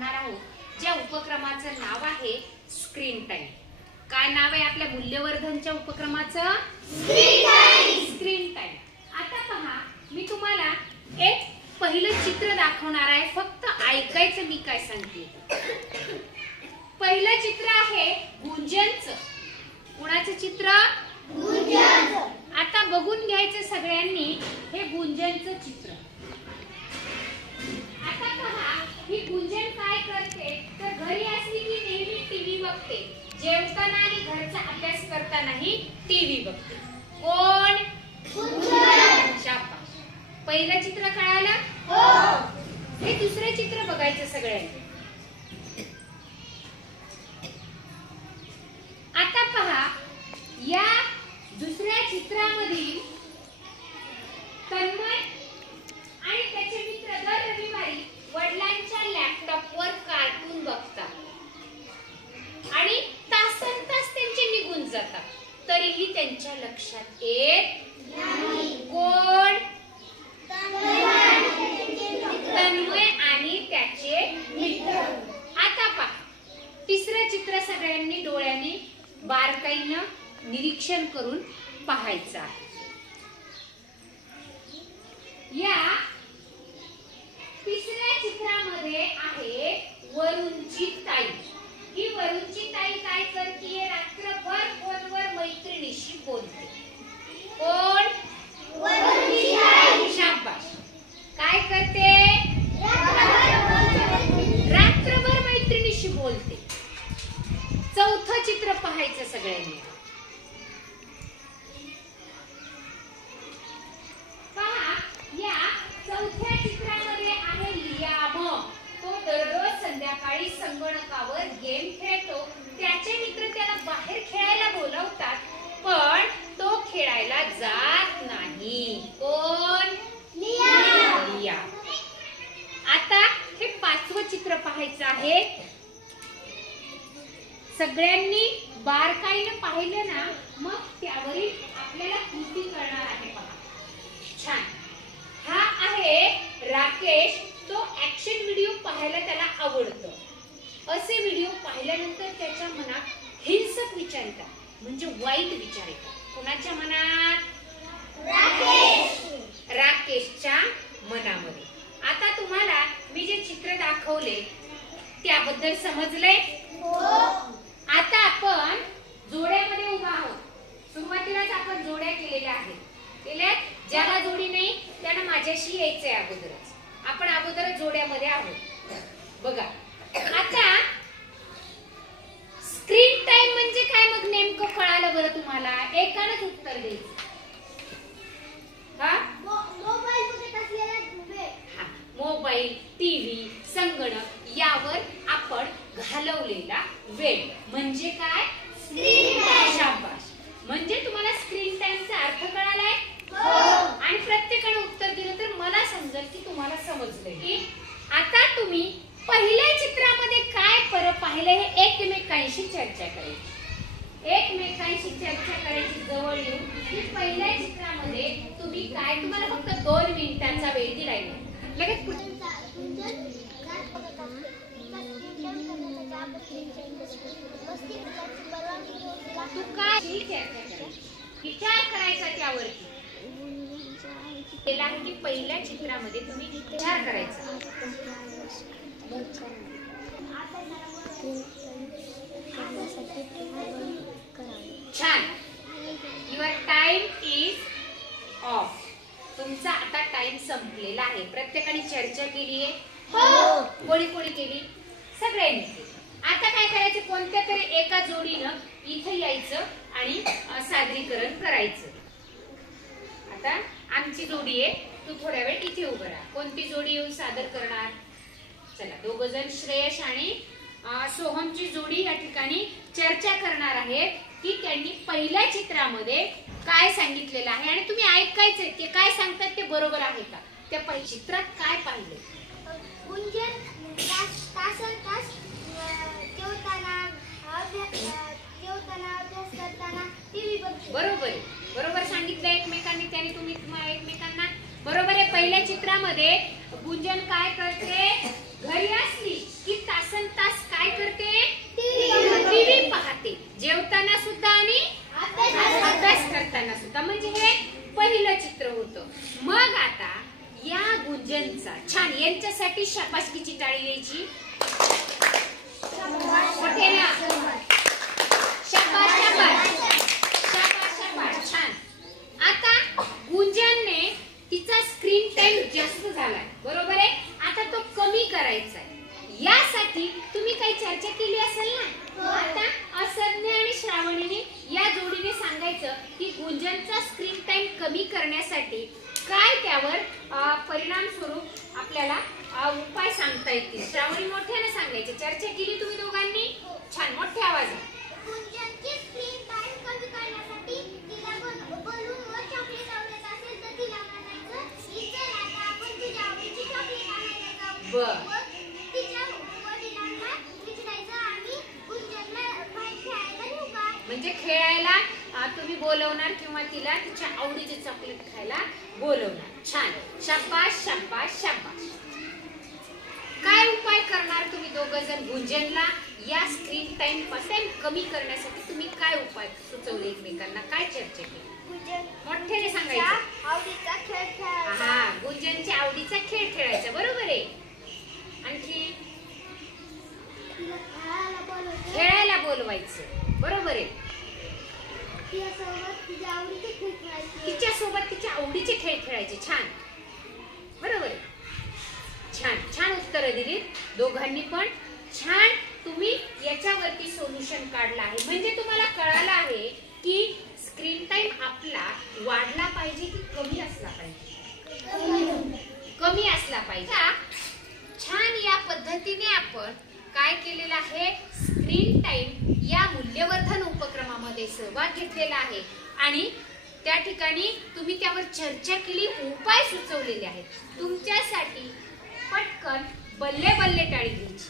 दाखवणार आहोत, ज्या उपक्रमाचं नाव आहे स्क्रीन टाइम. काय नाव आहे आपल्या मूल्यवर्धनच्या उपक्रमाचं? Screen time. आता पहा, मी तुम्हाला एक पहिलं चित्र दाखवणार आहे, फक्त ऐकायचं मी काय सांगते. पहिलं चित्र आहे गुंजनचं. कोणाचं चित्र? गुंजनचं. आता बघून घ्यायचं सगळ्यांनी हे गुंजनचं चित्र. आता पहा, ही गुंजन काय करते तर घरी असली की नेहमी टीव्ही बघते. जेवताना आणि घरचा अभ्यास करतानाही टीव्ही बघते. कोण? गुंजन. शाबास. पहिलं चित्र कळालं? हो. हे दुसरं चित्र बघायचं सगळ्यांनी. आता पहा, या दुसऱ्या चित्रामधील तन्मय आणि त्याचे मित्र दर रविवारी वडिलांच्या लॅपटॉपवर कार्टून बघतात आणि तासनतास त्यांचे निघून जातात, तरीही त्यांच्या लक्षात येत नाही. कोण? तन्मय आणि त्याचे मित्र. आता पहा, तिसरं चित्र सगळ्यांनी डोळ्यांनी बारकाईनं निरीक्षण करून पाहायचं आहे. या तिसऱ्या चित्रामध्ये आहे वरुणची ताई. ही वरुणची ताई काय करते? रात्रभर फोनवर मैत्रिणीशी बोलते. कोण? वरुणची ताई. शाबास. काय करते? रात्रभर मैत्रिणीशी बोलते. चौथं चित्र पाहायचं सगळ्यांनी. पहा, या चौथ्या चित्रामध्ये आहे लियाम. तो दररोज संध्याकाळी संगणकावर गेम खेळतो. त्याचे मित्र त्याला बाहेर खेळायला बोलवतात, पण तो खेळायला जात नाही. कोण? लियाम. आता हे पाचवं चित्र पाहायचं आहे. सगळ्यांनी बारकाईने पाहिलं ना, मग त्यावरील आपल्याला कृती करणार आहे. पहा, छान. हा आहे राकेश. तो ऍक्शन व्हिडिओ पाहायला त्याला आवडतो. असे व्हिडिओ पाहिल्यानंतर त्याच्या मनात हिंसक विचार येतात, म्हणजे वाईट विचार येतात. कोणाच्या मनात? राकेशच्या मनामध्ये. आता तुम्हाला मी जे चित्र दाखवले त्याबद्दल समजले? आता आपण जोड्यामध्ये उभा आहोत. सुरुवातीलाच आपण जोड्या केलेल्या आहेत. ज्याला जोडी नाही त्यानं माझ्याशी यायचंय अगोदरच. आपण अगोदरच जोड्यामध्ये आहोत. बघा, आता स्क्रीन टाइम म्हणजे काय मग नेमकं कळालं बरं तुम्हाला? एकानंच उत्तर द्यायचं. मोबाईल, टीव्ही, संगणक यावर आपण घालवलेला वेळ म्हणजे काय? Screen time. शाबास. म्हणजे तुम्हाला स्क्रीन टाइमचा अर्थ कळालाय? आणि प्रत्येकाने उत्तर दिलं तर मला समजेल की तुम्हाला समजलंय. आता तुम्ही पहिल्या चित्रामध्ये काय फरक पाहिले हे एकमेकांशी चर्चा करायची. एकमेकांशी चर्चा करायची जवळ येऊन की पहिल्या चित्रामध्ये तुम्ही काय, तुम्हाला फक्त 2 मिनिटांचा वेळ दिलाय. लगेच तू काय विचार करायचा त्यावरती. की पहिल्या चित्रामध्ये तुम्ही विचार करायचा. छान. Your time is of. तुमचा आता टाइम संपलेला आहे. प्रत्येकाने चर्चा केली आहे? कोणी कोणी केली? सगळ्यांनी केली. आता काय करायचं? कोणत्या तरी एका जोडीनं इथे यायचं आणि सादरीकरण करायचं. आता आमची जोडी आहे, तू थोड्या वेळ इथे उभं राहा. कोणती जोडी येऊन सादर करणार? चला, दोघ जण श्रेयश आणि सोहमची जोडी या ठिकाणी चर्चा करणार आहेत की त्यांनी पहिल्या चित्रामध्ये काय सांगितलेलं आहे आणि तुम्ही ऐकायचंय ते काय सांगतात ते बरोबर आहे का. त्या पहिल्या चित्रात काय पाहिलं? गुंजन तास अभ्यास करताना टीव्ही बघतो. बरोबर आहे. बरोबर सांगितलं एकमेकांनी त्यांनी. तुम्ही एकमेकांना बरोबर आहे. पहिल्या चित्रामध्ये गुंजन काय करते? घरी असली की गुंजनचा. छान. यांच्यासाठी शाबासकीची टाळी द्यायची. मोठे ना. शाबास शाबास शाबास शाबास. छान. आता गुंजनने तिचा स्क्रीन टाइम जास्त झालाय, बरोबर आहे. आता तो कमी करायचा आहे. यासाठी तुम्ही काही चर्चा केली असेल ना. आता असज्ञ आणि श्रावणीने या जोडीने सांगायचं की गुंजनचा स्क्रीन टाइम कमी करण्यासाठी काय त्यावर परिणाम स्वरूप आपल्याला उपाय सांगता येतील. श्रावणी मोठ्याने सांगायचे. चर्चा केली तुम्ही दोघांनी. छान. मोठ्या आवाजात. गुंजनची स्क्रीन टाइम कमी करण्यासाठी तिला बलून व चॉकलेट आवडत असेल तर तिला म्हणायचं की चल आता आपण तुझ्या आवडीची चॉकलेट आणायला जाऊ. बर. तिच्या वडिलांना विचारायचं आणि गुंजनला बाहेर खेळायला नेऊ का. म्हणजे खेळायला तुम्ही बोलवणार किंवा तिला तिच्या आवडीचे चॉकलेट खायला बोलवणार. छान. शाबास शाबास शाबास. काय उपाय करणार तुम्ही दोघं जण गुंजनला या स्क्रीन टाइम पासून कमी करण्यासाठी तुम्ही काय उपाय सुचवले एकमेकांना, काय चर्चा केली. मोठ्याने सांगायचं. आवडीचा खेळ खेळायचा. हा, गुंजनच्या आवडीचा खेळ खेळायचा. बरोबर आहे. आणखी तिला खेळायला बोलवायचं. खेळायला बोलवायचं. बरोबर आहे. तिच्यासोबत तिच्या आवडीचे खेळ खेळायचे. तिच्यासोबत तिच्या आवडीचे खेळ खेळायचे. छान. बरोबर आहे. छान छान उत्तरं दिलीत दोघांनी पण. छान. तुम्ही याच्यावरती सोल्युशन काढलं आहे. म्हणजे तुम्हाला कळालं आहे की स्क्रीन टाइम आपला वाढला पाहिजे की कमी असला पाहिजे. कमी असला पाहिजे. छान. या पद्धतीने आपण काय केलेलं आहे, स्क्रीन टाइम या मूल्यवर्धन उपक्रमामध्ये सहभाग घेतलेला आहे आणि त्या ठिकाणी तुम्ही त्यावर चर्चा केली, उपाय सुचवलेले आहेत. तुमच्यासाठी पटकन बल्ले बल्ले टाळी घ्यायची.